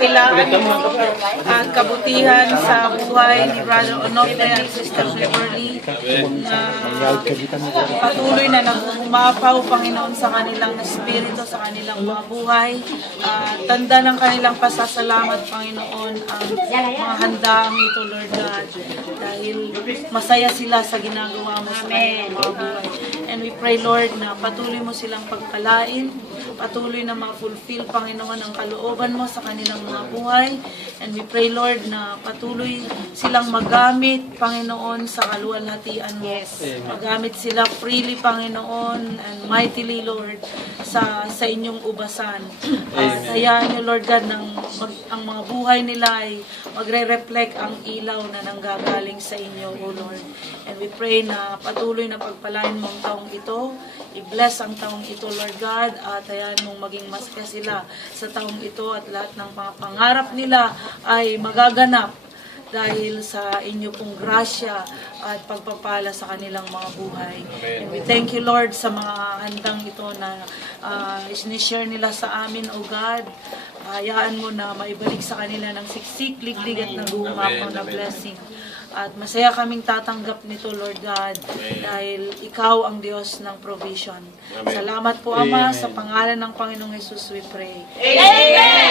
kailangan mo at kabutihan sa buhay ni Brother Onofre at Sister Beverly na patuloy na nag-umapaw, Panginoon, sa kanilang espiritu, sa kanilang mga buhay. Tanda ng kanilang pasasalamat, Panginoon, ang mga handaang ito, Lord God, dahil masaya sila sa ginagawa mo sa kanilang mga buhay. And we pray, Lord, na patuloy mo silang pagpalain, patuloy na ma-fulfill, Panginoon, ang kalooban mo sa kanilang mga buhay. And we pray, Lord, na patuloy silang magamit, Panginoon, sa kaluwalhatian mo. Magamit sila freely, Panginoon, and mightily, Lord, sa inyong ubasan. Hayaan niyo, Lord God, ang mga buhay nila ay magre-reflect ang ilaw na nanggagaling sa inyo, O Lord. And we pray na patuloy na pagpalain mo ang taong ito. I-bless ang taong ito, Lord God, at hayaan mong maging masaya sila sa taong ito at lahat ng mga pangarap nila ay magaganap dahil sa inyo pong grasya at pagpapala sa kanilang mga buhay. And we thank you, Lord, sa mga handang ito na isinishare nila sa amin, O God. Hayaan mo na maibalik sa kanila ng siksik, liglig at nag-uumapaw na blessing. At masaya kaming tatanggap nito, Lord God, dahil Ikaw ang Diyos ng provision. Salamat po, Ama, sa pangalan ng Panginoong Jesus we pray. Amen!